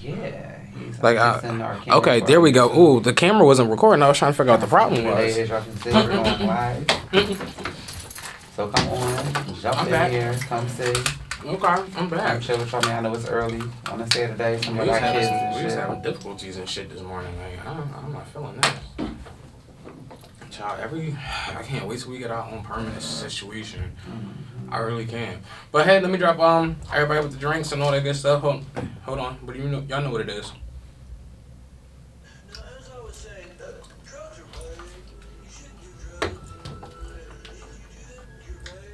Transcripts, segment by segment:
Yeah, he's Like, fixing our camera okay, for there we us. go. Ooh, the camera wasn't recording. I was trying to figure out what the problem Hey, was. as y'all can see, we're going live. So come on, jump I'm in back. here, come see. Okay, I'm I'm back. chill with y'all, man. I know it's early on a Saturday. Some We of was y'all got kids and having shit. difficulties and shit this morning. Like, I'm not feeling that. Child, I can't wait till we get our own permanent situation. I really can. But hey, let me drop everybody with the drinks and all that good stuff. Hold on. But you know, y'all know what it is. As I was saying, drugs are bad. You shouldn't do drugs. If you do them, you're bad.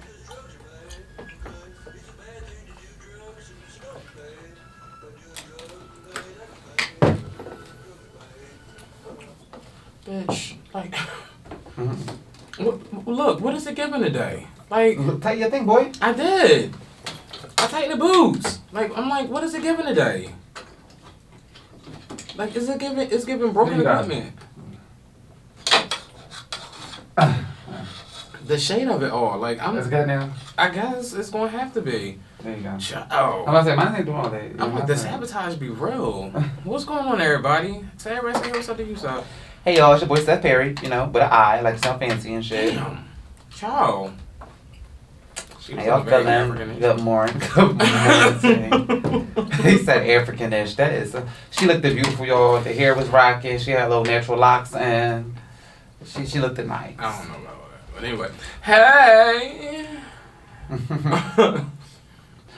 Because drugs are bad. Okay? It's a bad thing to do drugs and it's not bad. But doing drugs is bad. That's bad. Drugs are bad. Bitch, like, look, what is it giving today? Like, Look, take your thing, boy. I did. I tightened the boots. Like, I'm like, what is it giving today? Like, it's giving broken There you go. equipment. The shade of it all. Like, It's good now. I guess it's gonna have to be. There you go. Oh. I'm about to say, mine ain't doing all that. I'm like, the sabotage be real. What's going on, everybody? Tell everybody, say what's up to you, so. Hey, y'all, it's your boy Seth Perry, you know, with an I, like sound fancy and shit. Damn. Ciao. Hey, y'all feeling? Good morning. Good morning. He said African-ish. That is, she looked beautiful, y'all. The hair was rocking. She had little natural locks, and she looked nice. I don't know about that. But anyway. Hey!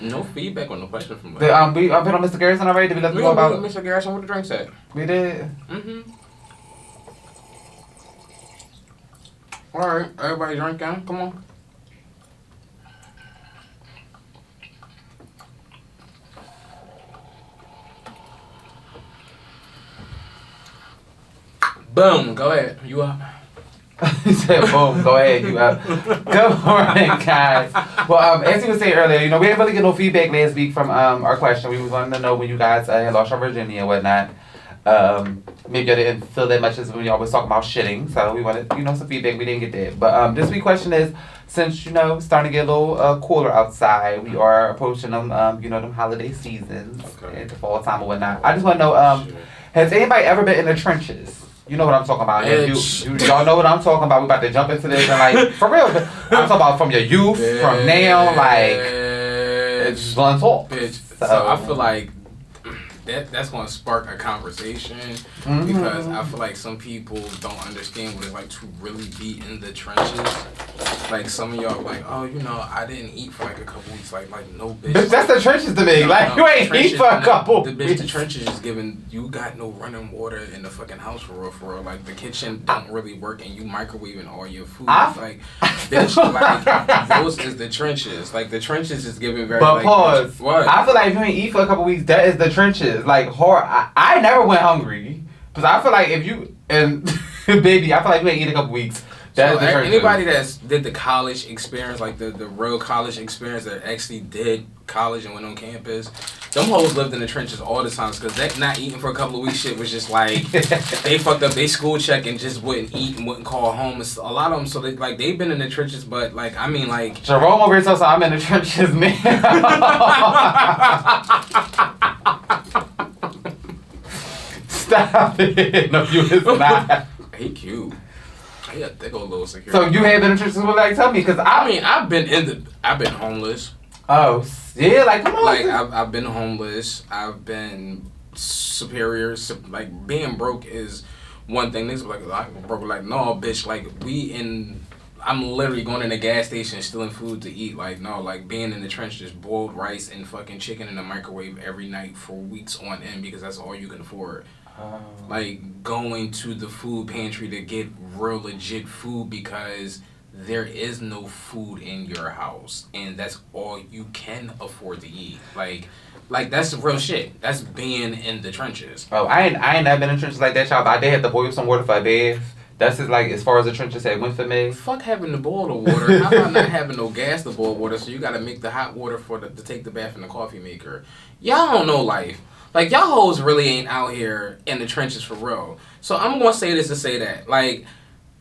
No feedback on the question from last. We put on Mr. Garrison already. Did we let them We know about about? Mr. Garrison with the drinks at. We did. Alright, everybody drinking. Come on. Boom, go ahead. You up? He said, boom, go ahead, you up. Good morning, guys. Well, as he was saying earlier, you know, we didn't really get no feedback last week from our question. We was wanting to know when you guys had lost your virginity and whatnot. Maybe I didn't feel that much as when y'all was talking about shitting, so we wanted, you know, some feedback. We didn't get that. But this week's question is, since, you know, it's starting to get a little cooler outside, we are approaching them, you know, them holiday seasons, and the fall time or whatnot. I just want to know, has anybody ever been in the trenches? You know what I'm talking about. Y'all know what I'm talking about. We about to jump into this and like, for real, I'm talking about from your youth, from now, like, it's just one talk. Bitch. So I feel like that's going to spark a conversation because I feel like some people don't understand what it's like to really be in the trenches. Like some of y'all like, oh, you know, I didn't eat for like a couple weeks. Like no bitch. Bitch, that's the trenches to me. You ain't eat for a couple. The bitch, the trenches is giving you got no running water in the fucking house for real. Like the kitchen don't really work and you microwaving all your food. Like bitch, like those is the trenches. Like the trenches is giving very. But like, pause. What? I feel like if you ain't eat for a couple weeks, that is the trenches. Like hard. I never went hungry because I feel like if you and baby, I feel like you ain't eat a couple weeks. So anybody that's did the college experience, like the real college experience that actually did college and went on campus, them hoes lived in the trenches all the time because that not eating for a couple of weeks shit was just like they fucked up their school check and just wouldn't eat and wouldn't call home. It's a lot of them, so they like they've been in the trenches, but like I mean like Jerome over here tells I'm in the trenches, man. Stop it! No, you is not. He cute. He a thick old little security. So you have been in the trenches? Well, like tell me, because I mean I've been homeless. Oh yeah, like come on. Like I've been homeless. I've been superior. Like being broke is one thing. Niggas be like broke. Like no, bitch. Like I'm literally going in the gas station stealing food to eat. Like no, like being in the trenches, boiled rice and fucking chicken in the microwave every night for weeks on end because that's all you can afford. Like going to the food pantry to get real legit food because there is no food in your house and that's all you can afford to eat. Like that's real shit. That's being in the trenches. Oh, I ain't never been in trenches like that, y'all. But I did have to boil some water for a bath. That's just like as far as the trenches had went for me. Fuck having to boil the water. How about not having no gas to boil water? So you gotta make the hot water to take the bath in the coffee maker. Y'all don't know life. Like y'all hoes really ain't out here in the trenches for real. So I'm gonna say this to say that. Like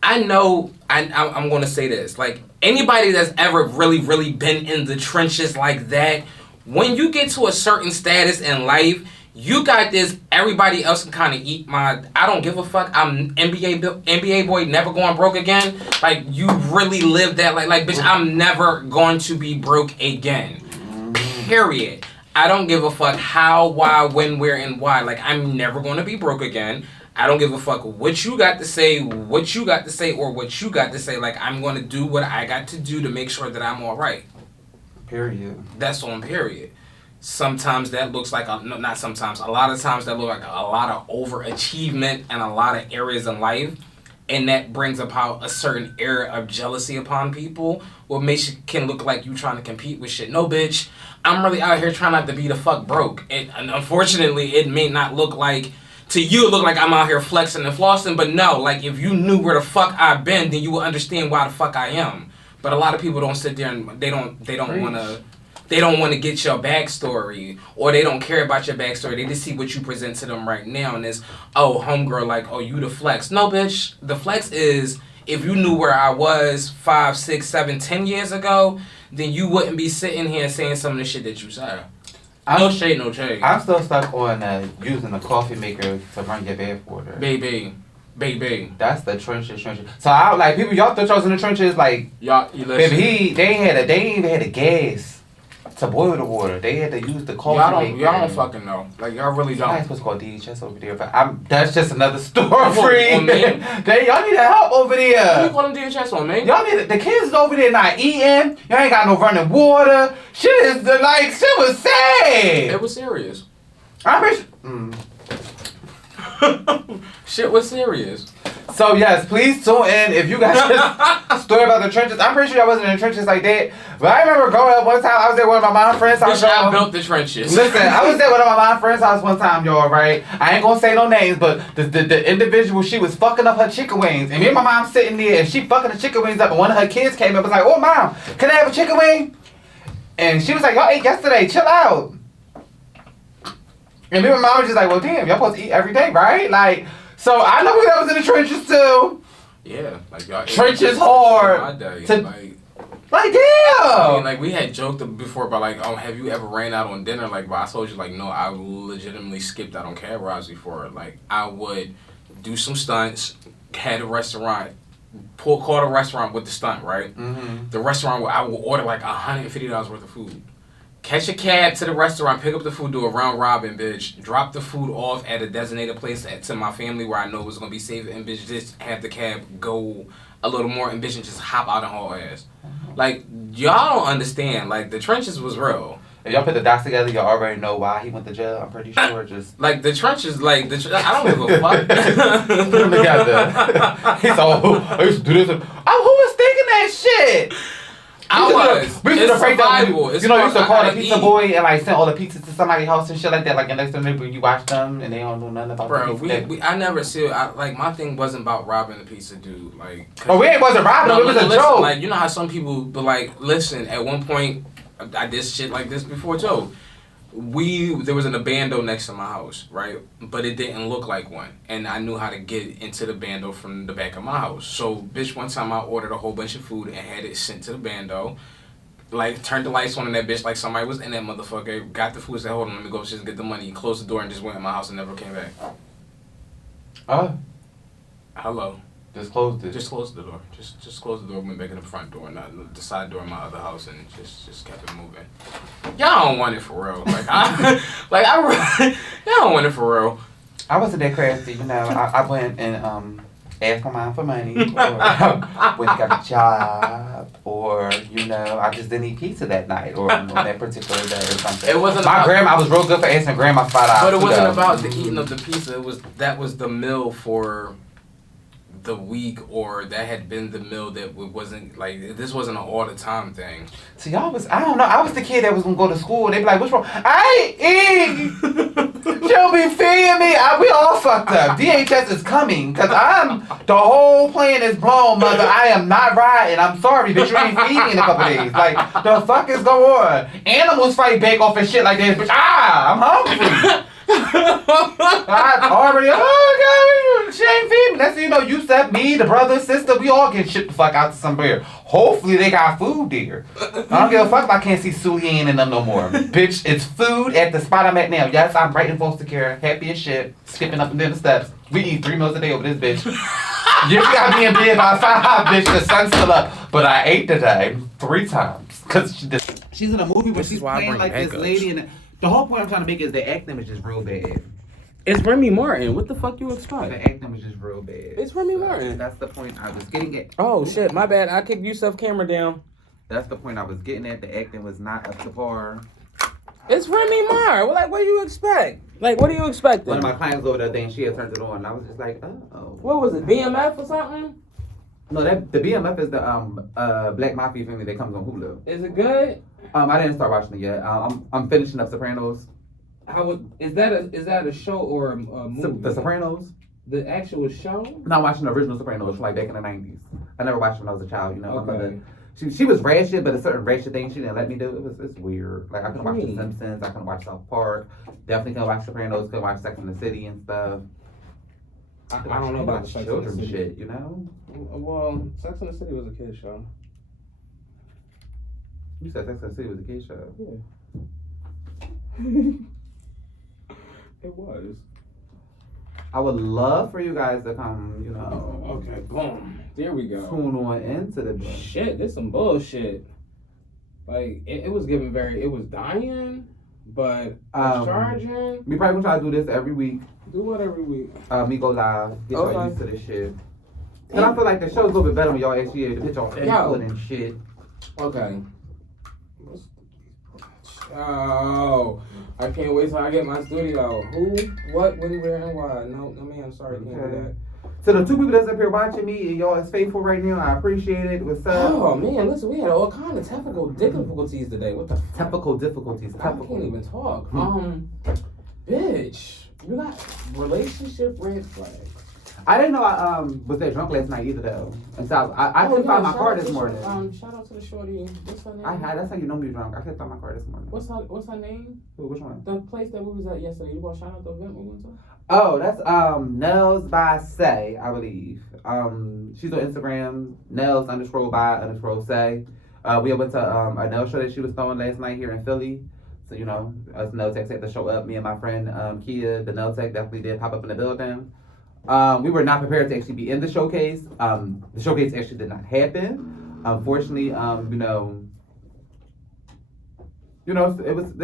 I know I'm gonna say this. Like anybody that's ever really been in the trenches like that, when you get to a certain status in life, You got this. Everybody else can kind of eat my. I don't give a fuck. I'm NBA boy, never going broke again. Like you really live that. Like bitch, I'm never going to be broke again. Period. I don't give a fuck how, why, when, where, and why. Like I'm never going to be broke again. I don't give a fuck what you got to say, or what you got to say. Like I'm going to do what I got to do to make sure that I'm all right. Period. That's on period. Sometimes that looks like, not sometimes, a lot of times that look like a lot of overachievement in a lot of areas in life. And that brings about a certain era of jealousy upon people. What makes it can look like you trying to compete with shit. No, bitch, I'm really out here trying not to be the fuck broke. And unfortunately, it may not look like, to you, it look like I'm out here flexing and flossing. But no, like if you knew where the fuck I've been, then you would understand why the fuck I am. But a lot of people don't sit there and they don't want to. They don't want to get your backstory, or they don't care about your backstory. They just see what you present to them right now, and it's, oh, homegirl, like, oh, you the flex. No, bitch. The flex is, if you knew where I was 5, 6, 7, 10 years ago, then you wouldn't be sitting here saying some of the shit that you say. No shade, no shade. I'm still stuck on using a coffee maker to run your bath water. Baby. That's the trenches. So I like people. Y'all thought y'all was in the trenches, like y'all. Baby, they even had a gas to boil the water. They had to use the coffee maker. Y'all don't fucking know. Like y'all really don't. I ain't supposed to call DHS over there, but that's just another story. On me? Y'all need help over there. You call them DHS on me? Y'all need the kids is over there not eating. Y'all ain't got no running water. Shit was sad. It was serious. I'm pretty Shit was serious. So yes, please tune in if you guys just story about the trenches. I'm pretty sure I wasn't in the trenches like that, but I remember growing up one time. I was at one of my mom friends' house. I built the trenches. Listen, I was at one of my mom friends' house one time, y'all. Right? I ain't gonna say no names, but the individual, she was fucking up her chicken wings, and me and my mom sitting there, and she fucking the chicken wings up, and one of her kids came up and was like, "Oh, mom, can I have a chicken wing?" And she was like, "Y'all ate yesterday. Chill out." And me and my mom was just like, "Well, damn, y'all supposed to eat every day, right?" Like. So I know that was in the trenches too. Yeah, like y'all. Trenches hard. My day, like damn. I mean, like we had joked before about like, oh, have you ever ran out on dinner? Like, but I told you like, no, I legitimately skipped out on cab rides before. Like, I would do some stunts, had a restaurant, called a restaurant with the stunt, right? Mm-hmm. The restaurant where I would order like $150 worth of food. Catch a cab to the restaurant, pick up the food, do a round robin, bitch. Drop the food off at a designated place to my family where I know it was gonna be safe, and bitch, just have the cab go a little more, and bitch, and just hop out and haul ass. Like y'all don't understand. Like the trenches was real. If y'all put the dots together, y'all already know why he went to jail. I'm pretty sure. Just like the trenches, like I don't give a fuck. Put them together. He's all, I used to do this. Who was thinking that shit? It's survival. You know, you used to call the pizza boy and like send all the pizzas to somebody's house and shit like that. Like, and next time you watch them and they don't know nothing about bro, the pizza. I never see. Like, my thing wasn't about robbing the pizza dude. Like, oh, we wasn't robbing. It was a joke. Like, you know how some people, but like, listen. At one point, I did shit like this before too. There was an abando next to my house, right? But it didn't look like one. And I knew how to get into the bando from the back of my house. So, bitch, one time I ordered a whole bunch of food and had it sent to the bando. Like, turned the lights on in that bitch like somebody was in that motherfucker. Got the food, said, hold on, let me go just get the money. Closed the door and just went in my house and never came back. Oh. Hello. Just closed it. Just closed the door. Just closed the door, went back in the front door, not the side door of my other house, and just kept it moving. Y'all don't want it for real. Like y'all don't want it for real. I wasn't that crafty, you know. I went and asked my mom for money, or when I got a job, or you know, I just didn't eat pizza that night, or on that particular day, or something. It wasn't. My grandma. I was real good for asking grandma $5. But it wasn't about the eating of the pizza. That was the meal for the week, or that had been the meal that wasn't like, this wasn't an all the time thing. See, I don't know, I was the kid that was gonna go to school, they'd be like, what's wrong? I ain't eat! She'll be feeding me! We all fucked up. DHS is coming, cause the whole plan is blown, mother. I am not riding. I'm sorry, bitch, you ain't feeding me in a couple days. Like, the fuck is going on? Animals fight back off and shit like that, bitch. I'm hungry. I already, oh god, shit. ain't feeding. That's, you know, you said me, the brother, sister, we all get shipped the fuck out to somewhere. Hopefully they got food there. I don't give a fuck if I can't see Sulian and them no more. Bitch, it's food at the spot I'm at now. Yes, I'm right in foster care, happy as shit, skipping up and down the steps. We eat 3 meals a day over this bitch. You got me in bed by 5, bitch, the sun's still up. But I ate today 3 times. Cause she's in a movie where This she's is why I playing bring like this backups. lady, and the whole point I'm trying to make is the acting is just real bad. It's Remy Martin. What the fuck you The expect? acting was just real bad. It's Remy Martin. That's the point I was getting at. Oh shit, my bad. I kicked Yusuf camera down. That's the point I was getting at. The acting was not up to par. It's Remy Martin. Well, like, what do you expect? Like, what do you expect? One of my clients over there, thing she had turned it on. And I was just like, oh. What was it? BMF or something? No, that the BMF is the Black Mafia family that comes on Hulu. Is it good? I didn't start watching it yet. I'm finishing up Sopranos. Is that a show or a movie? The Sopranos. The actual show? I'm not watching the original Sopranos from like back in the 90s. I never watched it when I was a child. You know, my Okay. mother. She was ratchet, but a certain ratchet thing she didn't let me do. It's weird. Like I couldn't watch The Hmm. Simpsons. I couldn't watch South Park. Definitely couldn't watch Sopranos. Couldn't watch Sex and the City and stuff. I don't know about Watch Sex and the children City. shit. You know. Well, Sex and the City was a kid's show. You said Sex and the City was a kid show. It was. I would love for you guys to come. You know. Okay, boom. There we go. Tune on into the book. Shit, this some bullshit. Like, it was giving it was dying, but discharging. We probably gonna try to do this every week. Do what every week. Me go live. Get y'all Okay. used to this shit. And I feel like the show's a little bit better when y'all actually able to put y'all Yo. input and shit. Okay. Oh, I can't wait till I get my studio. Who, what, when, where, and why? No, I'm sorry, can't do that. So the 2 people that's up here watching me and y'all is faithful right now. I appreciate it. What's up? Oh man, listen, we had all kind of technical difficulties today. What the fuck? Typical difficulties. I can't even talk. Bitch, you got relationship red flags. I didn't know I was that drunk last night either though. And so I couldn't find my car this morning. Shout out to the shorty. What's her name? That's how you know me drunk. I couldn't find my car this morning. What's her name? Who, which one? The place that we was at yesterday. You want to shout out the event we went to? Oh, that's Nels by Say, I believe. She's on Instagram, Nels_by_Say. We went to a nail show that she was throwing last night here in Philly. So, you know, us nail techs had to show up. Me and my friend Kia, the nail tech, definitely did pop up in the building. We were not prepared to actually be in the showcase. The showcase actually did not happen. Unfortunately, it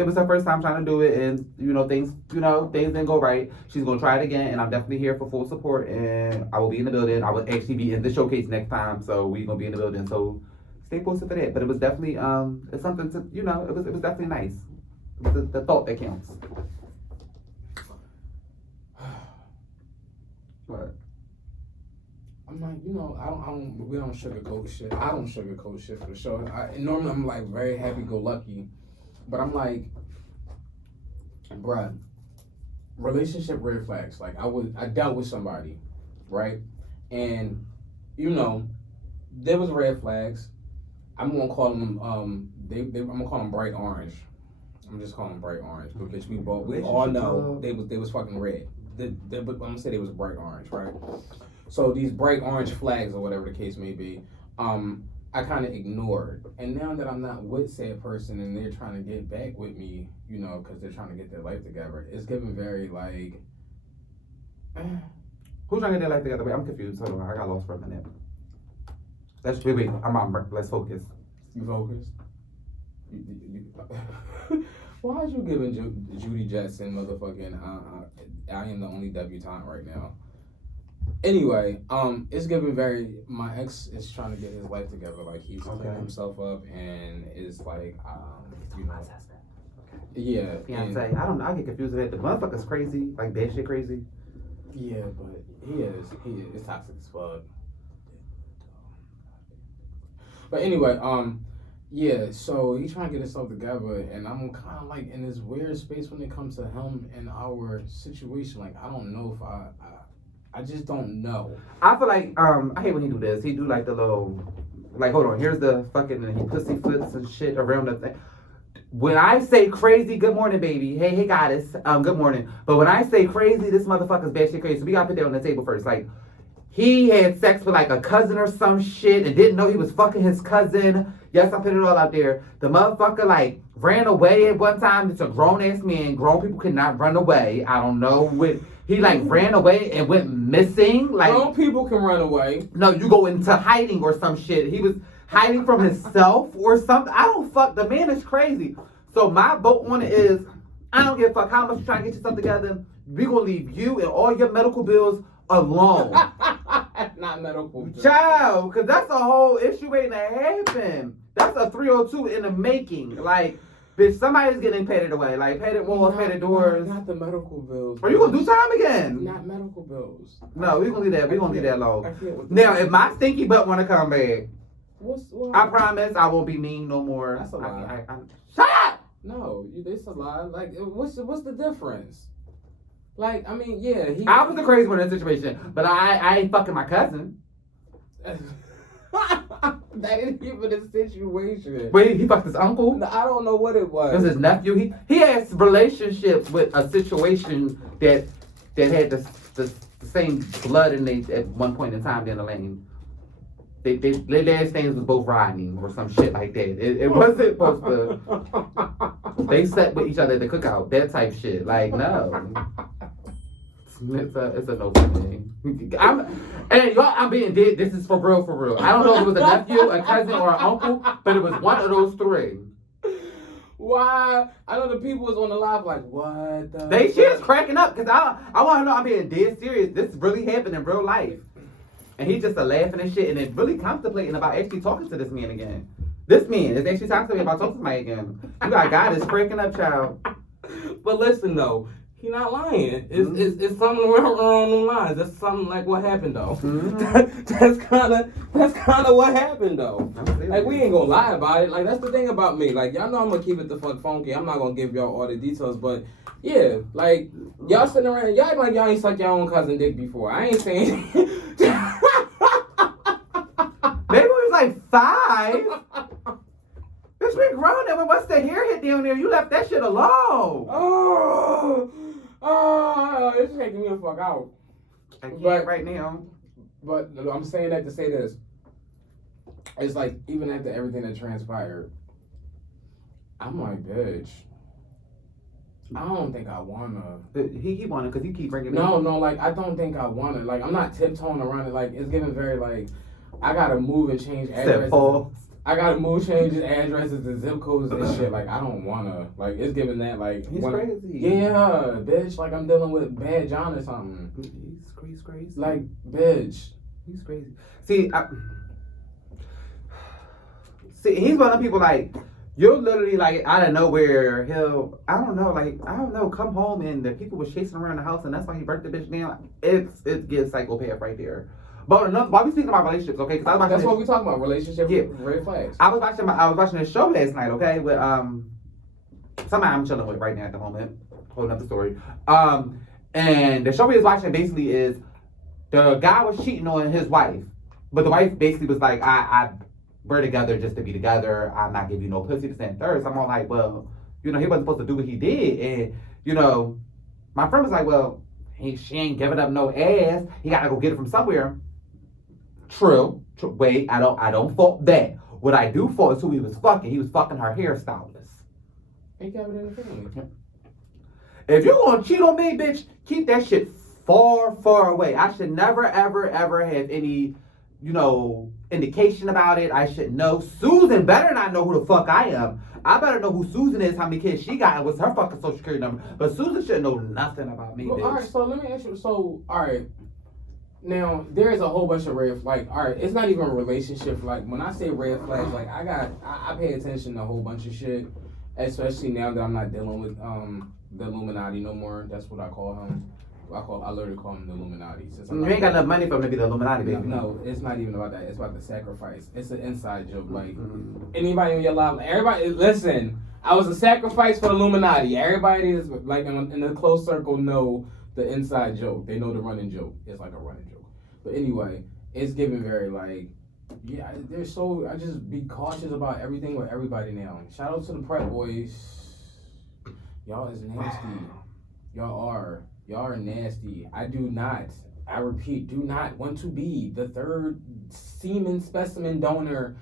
was her first time trying to do it, and things didn't go right. She's gonna try it again, and I'm definitely here for full support, and I will be in the building. I will actually be in the showcase next time, so we're gonna be in the building. So stay posted for that. But it was definitely it's something to it was definitely nice. It was the thought that counts. What? I'm like, we don't sugarcoat shit. I don't sugarcoat shit for the show. Normally I'm like very happy-go-lucky, but I'm like, bruh, relationship red flags. Like I dealt with somebody, right? And there was red flags. I'm gonna call them I'm gonna call them bright orange. I'm just calling them bright orange because we all know they was fucking red. I'm gonna say they was bright orange, right? So these bright orange flags or whatever the case may be, I kind of ignored. And now that I'm not with said person and they're trying to get back with me, because they're trying to get their life together, it's giving very like. Who's trying to get their life together? Wait, I'm confused. Hold on, I got lost for a minute. Wait. Let's focus. You focused? Why is you giving Judy Jetson motherfucking I am the only debutante right now? Anyway, it's giving very. My ex is trying to get his life together. Like he's cleaning himself up and is like, yeah. Fiance. I don't know. I get confused with that. The motherfucker's crazy, like bad shit crazy. Yeah, but he is. It's toxic as fuck. But anyway, yeah, so he's trying to get himself together, and I'm kind of like in this weird space when it comes to him and our situation. Like, I don't know if I just don't know. I feel like, I hate when he do this. He do like the little, like, hold on, here's the fucking, and he pussyfoots and shit around the thing. when I say crazy, good morning, baby. Hey, goddess. Good morning. But when I say crazy, this motherfucker's bad shit crazy. So we gotta put that on the table first. Like, he had sex with like a cousin or some shit and didn't know he was fucking his cousin. Yes, I put it all out there. The motherfucker like ran away at one time. It's a grown ass man. Grown people cannot run away. I don't know what. He like ran away and went missing. Like, Grown people can run away. no, you go into hiding or some shit. He was hiding from himself or something. I don't fuck. The man is crazy. So my vote on it is, I don't give a fuck how much you trying to get yourself together. We gonna leave you and all your medical bills alone. Not medical. Child, because that's a whole issue waiting to happen. That's a 302 in the making. Like, bitch, somebody's getting paid away. Like, painted walls, painted doors. Not the medical bills. Are you gonna do time again? Not medical bills. No, we gonna leave that. We gonna leave that I alone. can't with Now, this. if my stinky butt wanna come back, What I promise I won't be mean no more. That's a lie. Shut up! No, it's a lie. Like, what's the difference? Like, I mean, yeah, he. I was the crazy one in that situation, but I ain't fucking my cousin. That ain't even a situation. Wait, he fucked his uncle? I don't know what it It was was. his nephew. He has relationships with a situation that had the same blood in they at one point in time down the lane. Their last names was both Rodney or some shit like that. It wasn't supposed to. They sat with each other at the cookout. That type shit. Like, no. It's a no for me. I'm being dead. This is for real. I don't know if it was a nephew, a cousin, or an uncle, but it was one of those three. Why? I know the people was on the live like, what the They shit is cracking up because I want to know I'm being dead serious. This really happened in real life. And he's just a laughing and shit and then really contemplating about actually talking to this man again. This man is actually talking to me about talking to somebody again. You got a guy that's cracking up, child. But listen though, he not lying. It's something wrong the lines. That's something like what happened though. Mhm. That's kind of what happened though. I'm serious. Like we ain't gonna lie about it. Like that's the thing about me. Like y'all know I'm gonna keep it the fuck funky. I'm not gonna give y'all all the details, but yeah, like y'all sitting around, y'all act like y'all ain't sucked your own cousin dick before. I ain't saying. Maybe we was like 5. Bitch, we grown and once the hair hit down there, you left that shit alone. It's taking me the fuck out. I can't But- right now. But I'm saying that to say this. It's like, even after everything that transpired, I'm like, bitch, I don't think I wanna. He wanted because he keep bringing No, like, I don't think I wanna. Like, I'm not tiptoeing around it. Like, it's giving very, like, I gotta move and change addresses. Paul. I gotta move, change addresses and zip codes and shit. Like, I don't wanna. Like, it's giving that, like. He's crazy. Yeah, bitch. Like, I'm dealing with Bad John or something. He's crazy. Like, bitch. He's crazy. See, he's one of the people like you'll literally like out of nowhere I don't know, come home and the people was chasing around the house and that's why he burnt the bitch down. It gets psychopath right there. But enough. Why we speaking about relationships? Okay, because I was watching. That's what we talking about. Relationship. Yeah. Red flags. I was watching a show last night. Okay, with somebody I'm chilling with right now at the moment. Whole nother story. And the show we was watching basically is the guy was cheating on his wife, but the wife basically was like, we're together just to be together. I'm not giving you no pussy to send third. So I'm all like, well, he wasn't supposed to do what he did. And, my friend was like, well, she ain't giving up no ass. He got to go get it from somewhere. True. Wait, I don't fault that. What I do fault is who he was fucking. He was fucking her hairstylist. He got it in the family. If you gonna cheat on me, bitch, keep that shit far, far away. I should never, ever, ever have any, indication about it. I should know. Susan better not know who the fuck I am. I better know who Susan is, how many kids she got, and what's her fucking social security number. But Susan should know nothing about me, Well, bitch. all right, so let me ask you. So, all right. Now, there is a whole bunch of red flags. All right, it's not even a relationship. Like, when I say red flags, like, I pay attention to a whole bunch of shit. Especially now that I'm not dealing with the Illuminati no more. That's what I call him. I literally call him the Illuminati. Since I'm You ain't got enough money for him to be the Illuminati, baby. No, it's not even about that. It's about the sacrifice. It's an inside joke. Like, Mhm. anybody in your life, everybody, listen, I was a sacrifice for the Illuminati. Everybody is, like, in the close circle know the inside joke. They know the running joke. It's like a running joke. But anyway, it's giving very, like, Yeah, I just be cautious about everything with everybody now. Shout out to the prep boys. Y'all is nasty. Y'all are nasty. I repeat, do not want to be the third semen specimen donor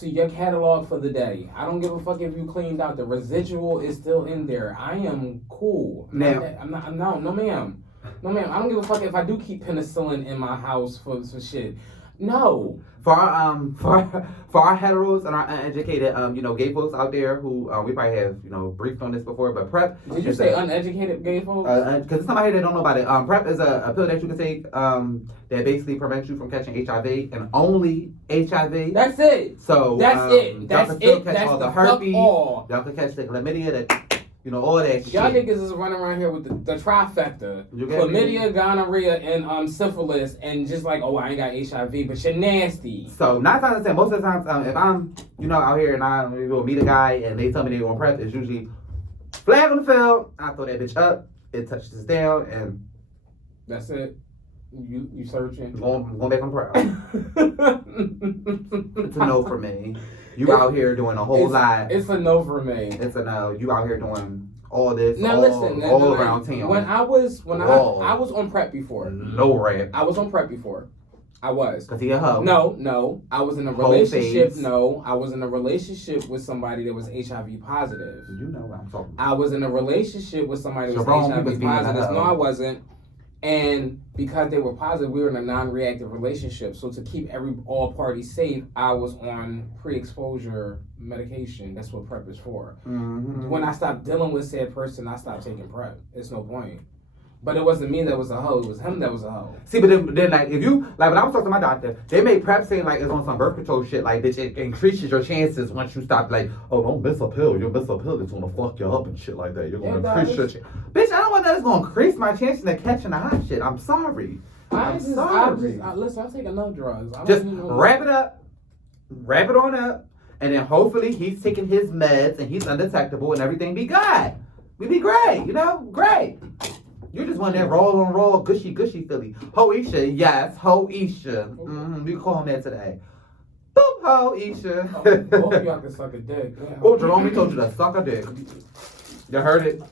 to your catalog for the day. I don't give a fuck if you cleaned out. The residual is still in there. I am cool. I'm not, no ma'am. No ma'am. I don't give a fuck if I do keep penicillin in my house for shit. No. For our heteros and our uneducated gay folks out there who we probably have briefed on this before, but PrEP. Did you say uneducated gay folks? Because somebody that don't know about it. PrEP is a pill that you can take that basically prevents you from catching HIV and only HIV. That's it. So that's it. That's y'all can still it. catch That's all the the herpes. all. Y'all can catch the chlamydia, all that shit. Y'all niggas is running around here with the trifecta. You get Chlamydia, me? gonorrhea, and syphilis, and just like, oh, I ain't got HIV, but you're nasty. So 9 times out of 10, most of the times, if I'm, out here and I go meet a guy and they tell me they're on PrEP, it's usually flag on the field. I throw that bitch up, it touches down, and that's it. You searching? Going back on PrEP. It's a no for me. You out here doing a whole lot. It's a no for me. It's a no. You out here doing all this, now listen, all around town. When I was on PrEP before. No rap. I was on PrEP before. I was. Cause he a hoe. No. I was in a relationship. No, I was in a relationship with somebody that was HIV positive. You know what I'm talking about. I was in a relationship with somebody that was Jerome, HIV was being a positive. hoe. No, I wasn't. And because they were positive, we were in a non-reactive relationship. So to keep all parties safe, I was on pre-exposure medication. That's what PrEP is for. Mm-hmm. When I stopped dealing with said person, I stopped taking PrEP. It's no point. But it wasn't me that was a hoe. It was him that was a hoe. See, but then like if you like when I was talking to my doctor, they made PrEP seem like it's on some birth control shit. Like bitch, it increases your chances once you stop. Like, oh, don't miss a pill. You'll miss a pill. It's gonna fuck you up and shit like that. You're gonna increase your chance. Bitch, I don't want that. It's gonna increase my chances of catching the hot shit. I'm sorry. Listen, I take enough drugs. Just wrap it up, wrap it on up, and then hopefully he's taking his meds and he's undetectable and everything be good. We be great, great. You just want that roll on roll, gushy Philly. Hoisha, yes, Hoisha. Mm-hmm. We call him that today. Boop, Hoisha. Both of y'all can suck a dick. Oh, Jerome, we told you to suck a dick. You heard it?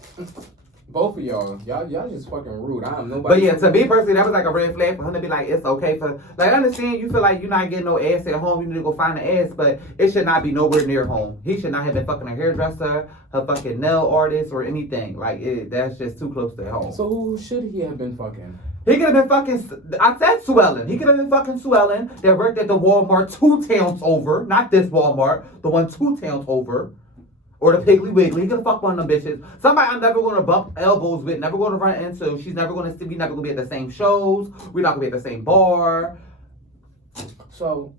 Both of y'all just fucking rude. I am nobody. But yeah, to me personally, that was like a red flag for him to be like, it's okay for, like, I understand you feel like you're not getting no ass at home, you need to go find the ass, but it should not be nowhere near home. He should not have been fucking a hairdresser, a fucking nail artist, or anything. Like, that's just too close to home. So who should he have been fucking? He could have been fucking, I said Sue Ellen. He could have been fucking Sue Ellen that worked at the Walmart 2 towns over, not this Walmart, the one 2 towns over. Or the Piggly Wiggly. He could fuck one of them bitches. Somebody I'm never going to bump elbows with, never going to run into. She's never going to see, we never going to be at the same shows. We're not going to be at the same bar. So,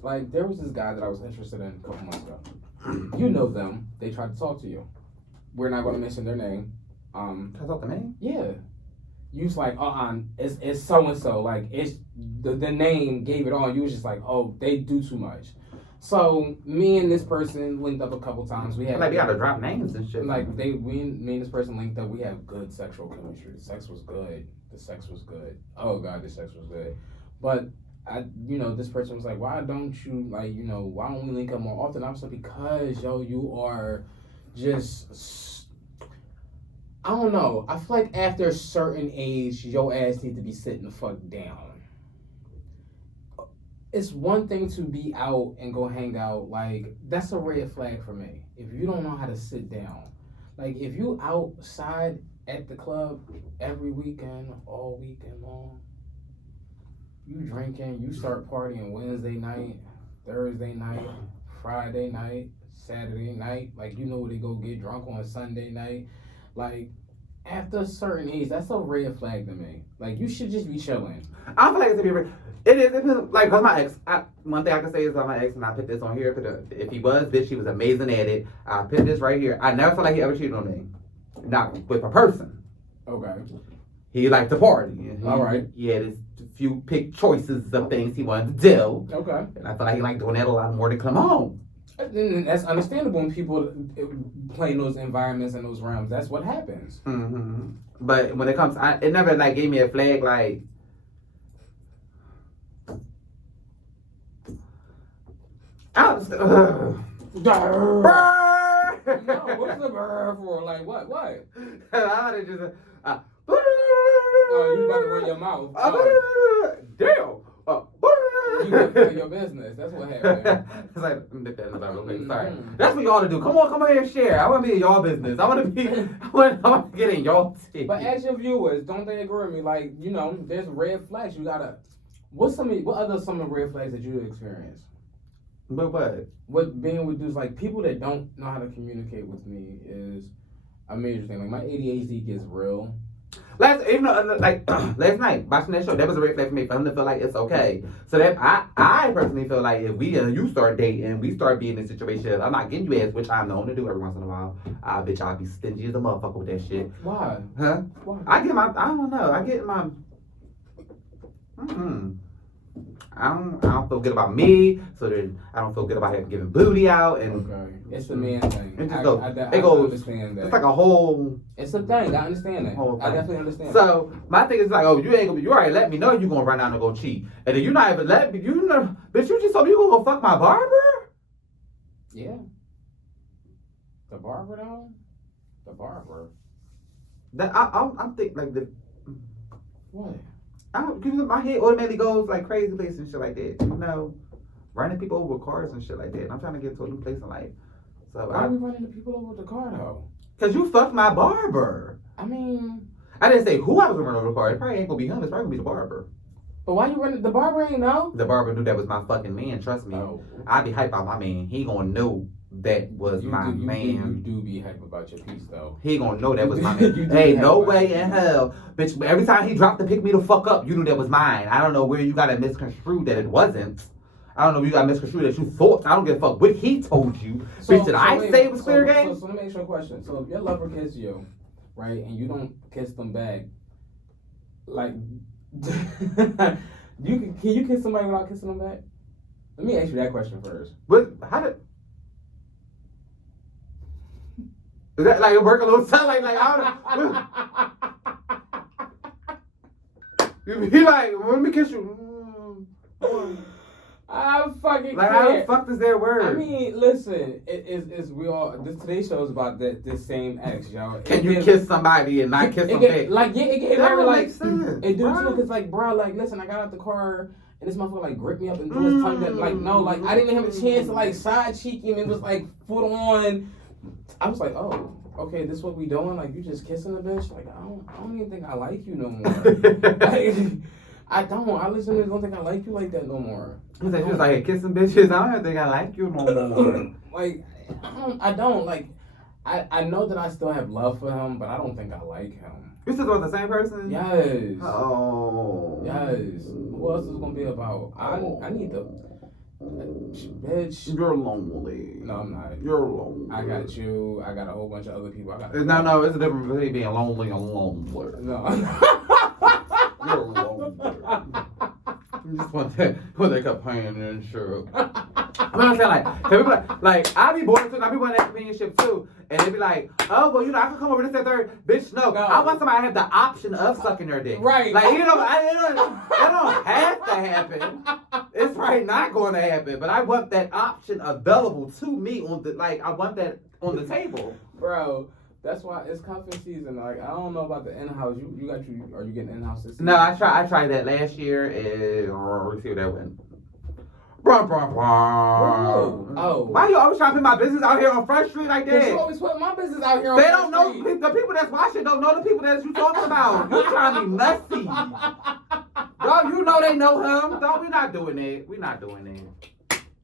like, there was this guy that I was interested in a couple months ago. You know them. They tried to talk to you. We're not going to mention their name. Can I talk to me? Yeah. You was like, it's so-and-so. Like, it's the name gave it on. You was just like, oh, they do too much. So me and this person linked up a couple times. We gotta drop names and shit. Like me and this person linked up. We have good sexual chemistry. The sex was good. Oh God, the sex was good. But this person was like, why don't you why don't we link up more often? I was like, because you are just, I don't know. I feel like after a certain age, your ass needs to be sitting the fuck down. It's one thing to be out and go hang out. Like, that's a red flag for me. If you don't know how to sit down. Like, if you outside at the club every weekend, all weekend long, you drinking, you start partying Wednesday night, Thursday night, Friday night, Saturday night. Like, you know where they go get drunk on Sunday night. Like, after a certain age, that's a red flag to me. Like, you should just be chilling. I feel like it's to be red. It is, like, cause my ex, one thing I can say is about my ex, and I put this on here, if he was, bitch, he was amazing at it. I put this right here. I never felt like he ever cheated on me. Not with a person. Okay. He liked to party. All right. He had his few pick choices of things he wanted to do. Okay. And I felt like he liked doing that a lot more than come home. And that's understandable when people play in those environments and those realms. That's what happens. Mm-hmm. But when it comes, it never, like, gave me a flag, like, I understand. No, what's the brr for? Like what? What? I would just. Oh, you about to run your mouth. Oh, Damn. you got to your business. That's what happened. It's like, nip that in the Bible, okay, sorry. Mhm. That's what y'all to do. Come on here and share. I want to be in y'all business. I want to be, I want to get in y'all tea. But ask your viewers, don't they agree with me? Like, you know, there's red flags. You gotta. What other some of the red flags that you experience? But what? What being with dudes, like people that don't know how to communicate with me is a major thing. Like my ADHD gets real. Last night watching that show, that was a red flag for me for him to feel like it's okay. So that I personally feel like if we you start dating, we start being in a situation, I'm not getting you ass, which I'm known to do every once in a while. Bitch, I'll be stingy as a motherfucker with that shit. Why? Huh? Why? I don't know. I don't feel good about me, so then I don't feel good about him giving booty out, and Okay, it's the man thing. It just I goes- I it goes- understand that. it's like a whole. It's a thing. I understand that. Whole I thing. definitely understand. So my thing is like, oh, you already let me know you gonna run out and go cheat, and then you not even let me. You know, bitch, you just told me you gonna go fuck my barber. Yeah. The barber though. The barber. That I'm thinking like the. What? Cause my head automatically goes like crazy places and shit like that. You know, running people over with cars and shit like that. And I'm trying to get to a new place in life. So Why are we running the people over with the car though? cause you fucked my barber. I mean, I didn't say who I was gonna run over the car. It probably ain't gonna be him. It's probably gonna be the barber. but why you running the barber ain't know? The barber knew that was my fucking man. Trust me. Oh. I'd be hyped about my man. He gonna know that was my man. You do be hype about your piece though. He gonna know that was my You man. do Hey, have no one. way in hell, bitch. Every time he dropped to pick me the fuck up, you knew that was mine. I don't know where you got it misconstrued that it wasn't. I don't know where you got misconstrued that you thought. I don't give a fuck what he told you. Bitch, did I wait, say it was clear game? So let me ask you a question. So if your lover kisses you, right, and you don't kiss them back, like, can you kiss somebody without kissing them back? Let me ask you that question first. But how did? Is that like it work a little something like I don't? You be like, let me kiss you. I fucking Like how the can't. fuck is that word? I mean, listen, it's we all. Today's show is about this same ex, y'all. Can you kiss somebody and not kiss them back? Like yeah, it get That very don't like make sense, it do bruh. too, cause like bro, like listen, I got out the car and this motherfucker like gripped me up and threw his tongue. That like no, like I didn't have a chance to like side cheek him. It was like foot on. I was like, oh, okay, this what we doing? Like you just kissing a bitch? Like I don't even think I like you no more. Like, I don't. I literally don't think I like you like that no more. He said, she was like, hey, kissing bitches. I don't think I like you no more. Like I don't like. I know that I still have love for him, but I don't think I like him. You still about the same person? Yes. Oh. Yes. Who else is it gonna be about? I need to. Bitch. You're lonely. No, I'm not. You're lonely. I got you. I got a whole bunch of other people. I got. No, it's a difference between being lonely and lonely. No. You're lonely. You just want that companionship. I'm saying like I be bored too. I be wanting that companionship too, and they be like, oh well, I can come over this and third. Bitch, no. I want somebody to have the option of sucking their dick. Right. Like it don't have to happen. It's probably not going to happen, but I want that option available to me I want that on the table. Bro, that's why it's cuffing season. Like I don't know about the in-house. Are you getting in-house this season? No, I tried that last year, and we'll see what that went. Brum, brum, brum. Oh. Why you always trying to put my business out here on Fresh Street like Cause that? you always put my business out here on They Front don't know, Street. the people that's watching don't know the people that you talking about. You trying to be messy. Yo, you know they know him. No, we're not doing it. We're not doing it.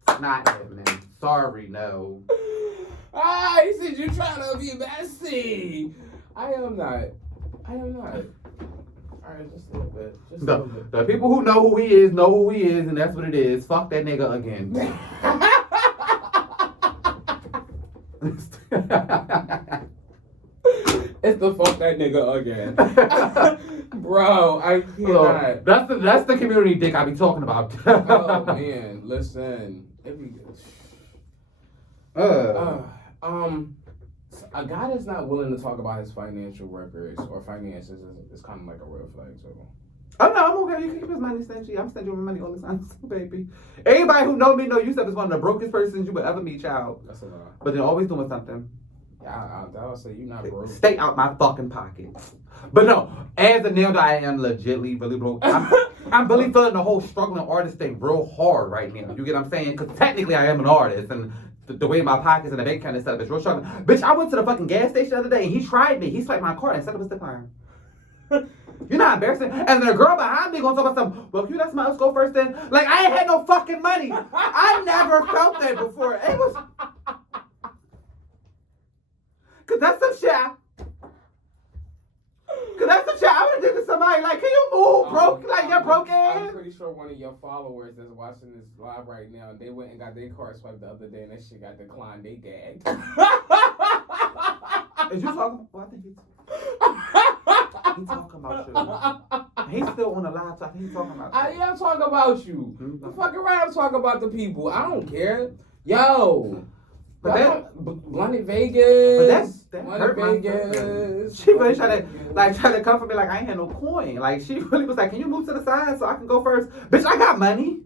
It's not happening. Sorry, no. You said you trying to be messy. I am not. Alright, just a little bit. Just a little bit. The people who know who he is, and that's what it is. Fuck that nigga again. It's the fuck that nigga again. Bro, I cannot. That's the community dick I be talking about. Oh man, listen. A guy that's not willing to talk about his financial records or finances is kind of like a red flag. So Oh no, I'm okay. You can keep his money stingy. I'm stingy with my money all the time, baby. Everybody who know me know Yusuf is one of the brokest persons you would ever meet, child. That's a lie. But they're always doing something. I'll say you not broke. Stay out my fucking pocket. But no, as a nail I am legitly really broke. I'm really feeling the whole struggling artist thing real hard right now. You get what I'm saying? Because technically I am an artist, and the way my pockets and the bank account is set up is real struggling. Bitch, I went to the fucking gas station the other day and he tried me. He swiped my card and said it was declined. You're not embarrassing. And the girl behind me gonna talk about something. Well, if you let somebody else go first, then like I ain't had no fucking money. I never felt that before. It was, cause that's some shit. Cause that's some shit I would have did to somebody. Like, can you move, broke? Like you're broken. I'm pretty sure one of your followers that's watching this live right now, they went and got their card swiped the other day and that shit got declined. They gagged. Is you talking? Well, I think he's talking about you. He's still on the live, so I think he's talking about you. I am talking about you. The fucking right, I'm talking about the people. I don't care. Yo. But that, Blunted Vegas. that Blunted hurt my Vegas. feelings. She really tried to comfort me like I ain't had no coin. Like she really was like, "Can you move to the side so I can go first?" Bitch, I got money.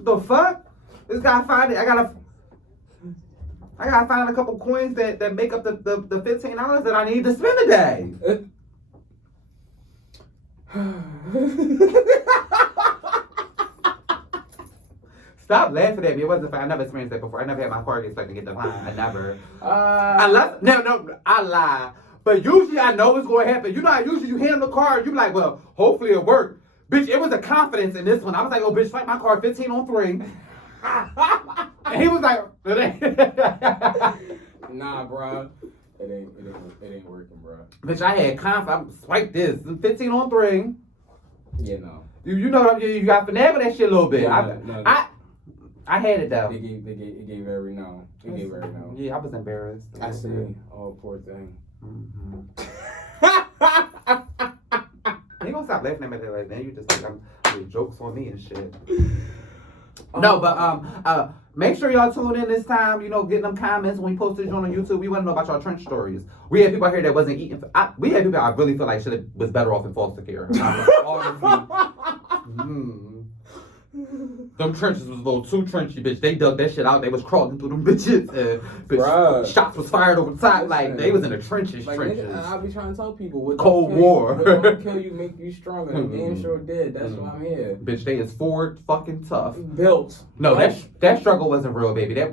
The fuck? This guy find it. I gotta find a couple coins that make up the $15 that I need to spend today. Stop laughing at me. It wasn't fun. I never experienced that before. I never had my card expecting to get declined. I never. Unless, no, I lie. But usually I know it's going to happen. You know how usually you hand the card, you be like, well, hopefully it worked. Bitch, it was a confidence in this one. I was like, oh, bitch, swipe my card 15 on 3. And he was like, nah, bro. It ain't working, bro. Bitch, I had confidence. I swiped this. 15 on 3. Yeah, no. You know you got to finagle that shit a little bit. No. I had it though. It gave every no. It gave every no. Yeah, I was embarrassed. I see. Oh, poor thing. Mm-hmm. You gonna stop laughing at me like that? You just think I'm doing jokes on me and shit. No, but make sure y'all tune in this time. You know, getting them comments when we post this on YouTube. We want to know about y'all trench stories. We had people out here that wasn't eating. We had people I really feel like was better off in foster care. Them trenches was a little too trenchy, bitch. They dug that shit out. They was crawling through them bitches. Bitch, shots was fired over the top. Like, they was in the trenches. Nigga, I be trying to tell people. What Cold War. What don't kill you make you stronger. They damn sure did. That's why I'm here. Bitch, they is forward fucking tough. Built. No, that struggle wasn't real, baby. That,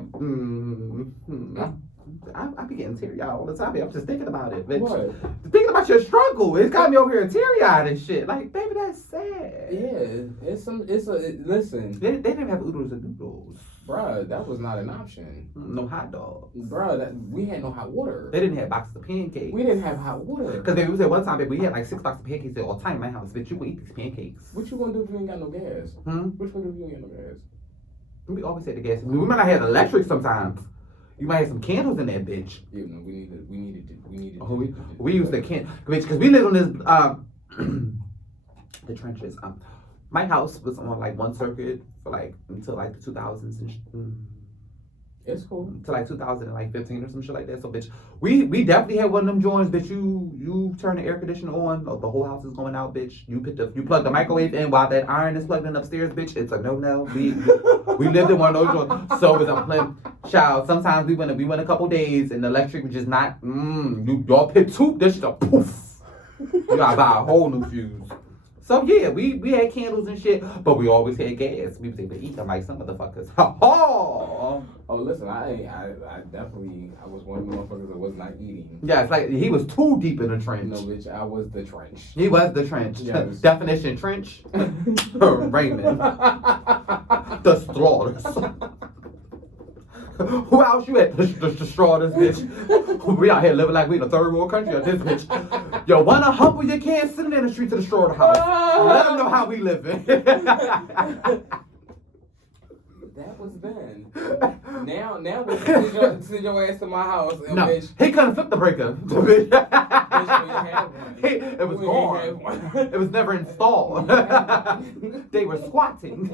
I be getting teary-eyed all the time. I'm just thinking about it, bitch. What? Thinking about your struggle. It's got me over here teary-eyed and shit. Like, baby, that's sad. Yeah, listen. They didn't have oodles and noodles. Bruh, that was not an option. No hot dogs. Bruh, we had no hot water. They didn't have boxes of pancakes. We didn't have hot water. Because baby, we said one time, baby, we had like 6 boxes of pancakes all the time in my house. Bitch, you can eat these pancakes. What you gonna do if you ain't got no gas? What you gonna do if you ain't got no gas? We always had the gas. We might not have electric sometimes. You might have some candles in that bitch. Yeah, no, we needed. Oh, we used the can, bitch, because we lived on this the trenches. My house was on like one circuit for like until like the 2000s and it's cool. Until like 2015 or some shit like that. So bitch, we definitely had one of them joints, bitch. You turn the air conditioner on, the whole house is going out, bitch. You plug the microwave in while that iron is plugged in upstairs, bitch. It's a no. We lived in one of those joints. So it's a plan. Child, sometimes we went a couple days and the electric was just not y'all pit tube, this shit a poof. You gotta buy a whole new fuse. So yeah, we had candles and shit, but we always had gas. We was able to eat them like some motherfuckers. Oh, listen, I definitely was one of the motherfuckers that was not eating. Yeah, it's like he was too deep in the trench. No, bitch, I was the trench. He was the trench. Yes. Definition trench. Raymond. The Straws. Who else you at? The Straws, bitch. We out here living like we in a third world country or this bitch. Yo, wanna humble your kids sitting in the street to the Straw house. Let them know how we living. That was then. Now send your ass to my house and no, bitch. he couldn't flip the breaker. Bitch, It was gone. It was never installed. They were squatting.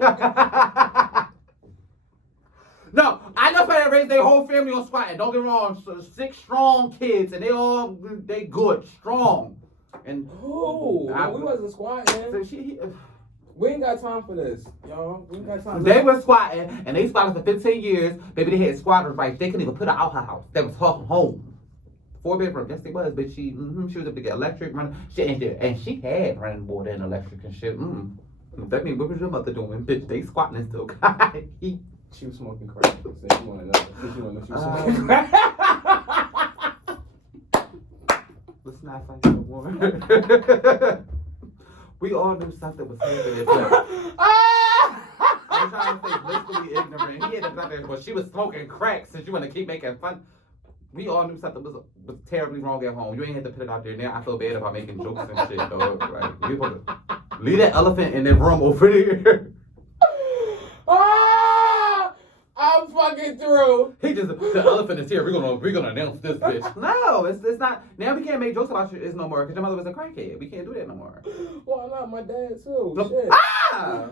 No, I know somebody that raised their whole family on squatting. Don't get me wrong, 6 strong kids, and they good, strong. And Who? I- No, we wasn't squatting. so she. We ain't got time for this, y'all. We ain't got time. They were squatting, and they squatted for 15 years. Baby, they had squatters' rights. They couldn't even put her out her house. They was talking home. 4-bedroom, yes, it was. But she was able to get electric running. And she had running water and electric and shit. That means what was your mother doing, bitch? They squatting and still got heat. She was smoking crack. So she wanna know. She wanna know she was smoking crack. Let's not fight no more. We all knew something was happening. I'm trying to say blissfully ignorant. He had to something, but she was smoking crack, since you want to keep making fun. We all knew something was terribly wrong at home. You ain't had to put it out there. Now I feel bad about making jokes and shit, dog. Like, you supposed to leave that elephant in that room over there. I'm fucking through. He just, the elephant is here. We're gonna announce this bitch. No, it's not. Now we can't make jokes about it no more because your mother was a crackhead. We can't do that no more. Why not? My dad too. Look- Shit. Ah!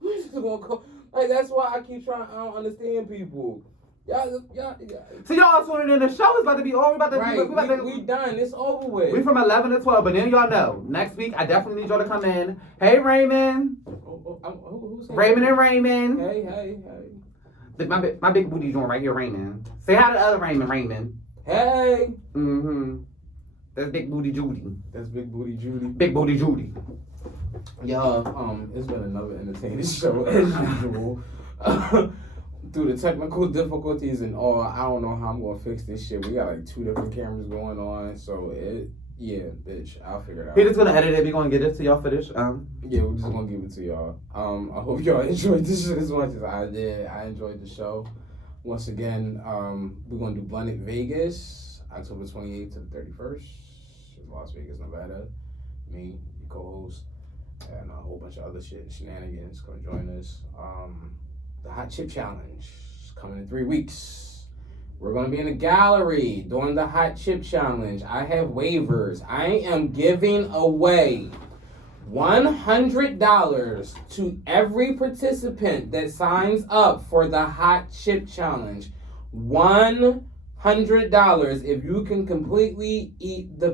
We just gonna call. Like that's why I keep trying. I don't understand people. Y'all. So y'all tuning in. The show is about to be over. Right. We done. It's over with. We from 11 to 12, but then y'all know. Next week, I definitely need y'all to come in. Hey, Raymond. Who's Raymond and Raymond. Hey. My big booty joint right here, Raymond. Say hi to the other Raymond. Hey. Mm-hmm. That's Big Booty Judy. That's Big Booty Judy. Big Booty Judy. Y'all, it's been another entertaining show as usual. Through the technical difficulties and all, I don't know how I'm gonna fix this shit. We got like 2 different cameras going on, so bitch, I'll figure it out. He just gonna edit it. We gonna get it to y'all for this. Yeah, we're just gonna give it to y'all. I hope y'all enjoyed this shit as much as I did. I enjoyed the show. Once again, we're gonna do Blunted Vegas, October 28th to the 31st. Las Vegas, Nevada. Me, your co-host, and a whole bunch of other shit, shenanigans gonna join us. The Hot Chip Challenge is coming in 3 weeks. We're gonna be in the gallery doing the Hot Chip Challenge. I have waivers. I am giving away $100 to every participant that signs up for the Hot Chip Challenge. $100 if you can completely eat the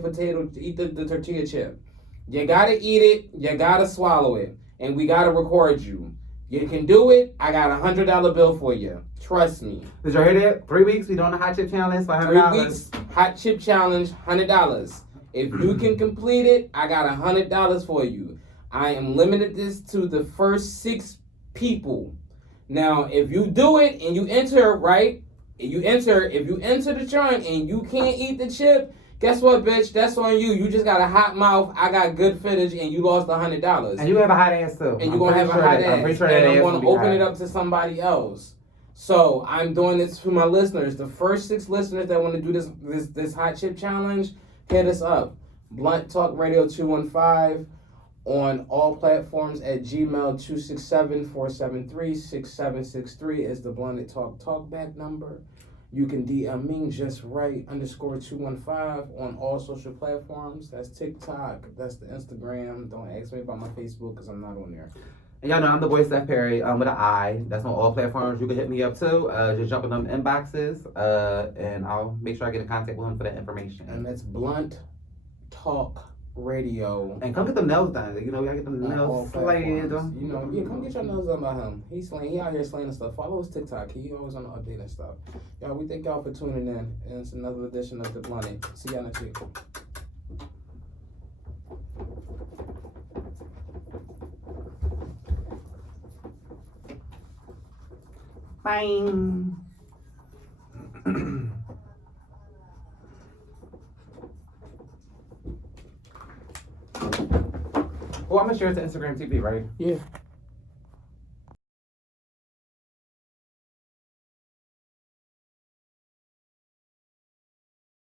tortilla chip. You gotta eat it, you gotta swallow it, and we gotta record you. You can do it. I got a $100 bill for you. Trust me. Did y'all hear that? 3 weeks. We doing the Hot Chip Challenge for $100. 3 weeks, Hot Chip Challenge, $100. If you can complete it, I got $100 for you. I am limited this to the first 6 people. Now, if you do it and you enter, right? If you enter the joint and you can't eat the chip, guess what, bitch? That's on you. You just got a hot mouth. I got good footage, and you lost $100. And you have a hot ass too. And you're gonna have a hot ass. I'm pretty sure and that I'm ass gonna be open hot. it up to somebody else. So I'm doing this for my listeners. The first 6 listeners that want to do this Hot Chip Challenge, hit us up. Blunt Talk Radio 215 on all platforms at Gmail 267-473-6763 is the Blunted Talk talkback number. You can DM me just right _215 on all social platforms. That's TikTok. That's the Instagram. Don't ask me about my Facebook because I'm not on there. And y'all know I'm the boy Steph Perry with an I. That's on all platforms. You can hit me up too. Just jump in them inboxes, and I'll make sure I get in contact with him for that information. And that's Blunt Talk Radio. And come get them nails done. You know, we gotta get them On all nails slayed. platforms. You know, yeah, come get your nails done by him. He out here slaying stuff. Follow his TikTok. He always on the update and stuff. Y'all, we thank y'all for tuning in. And it's another edition of The Blunted. See y'all next week. Bye. Oh, I'm gonna share it to Instagram TV, right? Yeah.